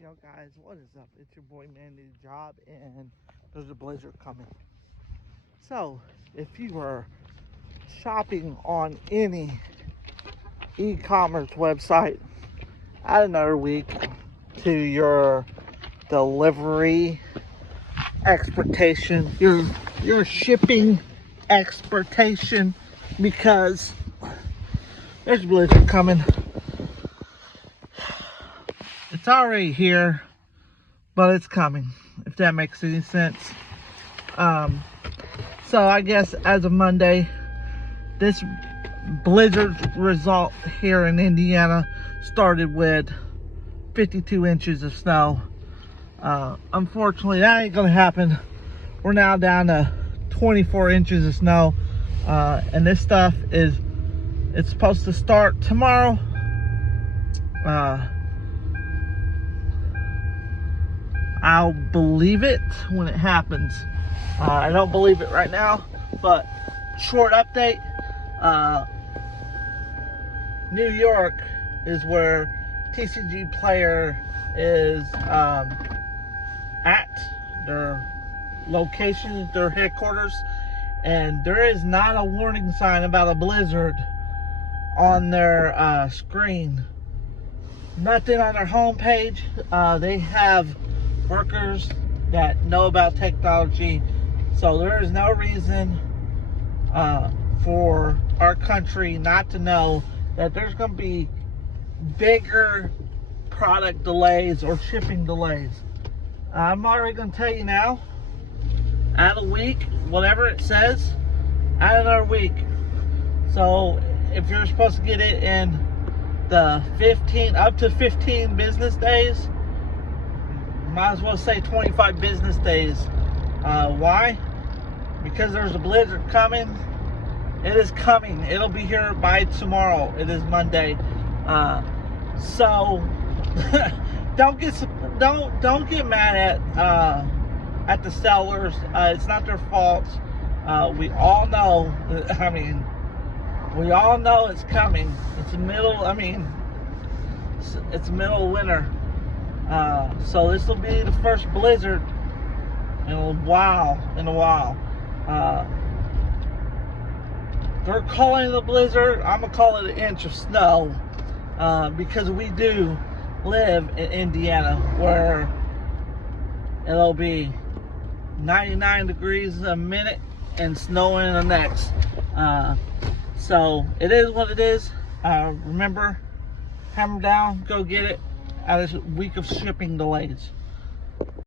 Yo guys, what is up? It's your boy Mandy Job, and there's a blizzard coming. So, if you are shopping on any e-commerce website, add another week to your delivery expectation, your shipping expectation, because there's a blizzard coming. It's already here, but it's coming, if that makes any sense. So I guess as of Monday, this blizzard result here in Indiana started with 52 inches of snow. Unfortunately, that ain't gonna happen. We're now down to 24 inches of snow, and this stuff it's supposed to start tomorrow. I'll believe it when it happens. I don't believe it right now, but short update. New York is where TCG Player is at their location, their headquarters, and there is not a warning sign about a blizzard on their screen. Nothing on their homepage. They have workers that know about technology, so there is no reason for our country not to know that there's going to be bigger product delays or shipping delays. I'm already going to tell you now, add a week, whatever it says, add another week. So if you're supposed to get it in the up to 15 business days, might as well say 25 business days. Why? Because there's a blizzard coming. It is coming. It'll be here by tomorrow. It is Monday. So don't get mad at the sellers. It's not their fault. We all know. I mean, we all know it's coming. It's the middle. I mean, it's the middle of winter. So this will be the first blizzard in a while. They're calling it a blizzard. I'm gonna call it an inch of snow, because we do live in Indiana, where it'll be 99 degrees a minute and snowing the next. So it is what it is. Remember, hammer down, go get it. Out of this week of shipping delays.